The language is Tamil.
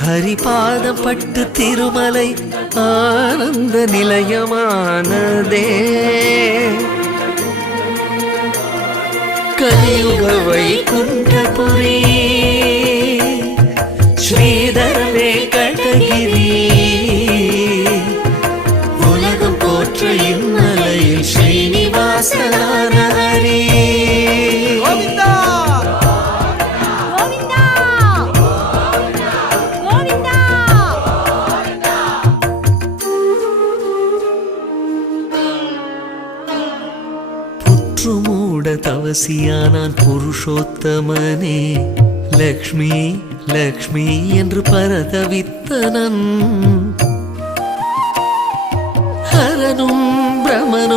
ஹரிபாதம் பட்டு திருமலை ஆனந்த நிலையமானதே கலியுக வைகுண்டபுரி ஸ்ரீதர வெங்கடகிரி உலகம் போற்ற இம்மலையில் ஸ்ரீனிவாசனான ஹரி மூட தவசியானான் புருஷோத்தமனே லக்ஷ்மி லக்ஷ்மி என்று பரதவித்தனன் ஹரனும் பிரமனும்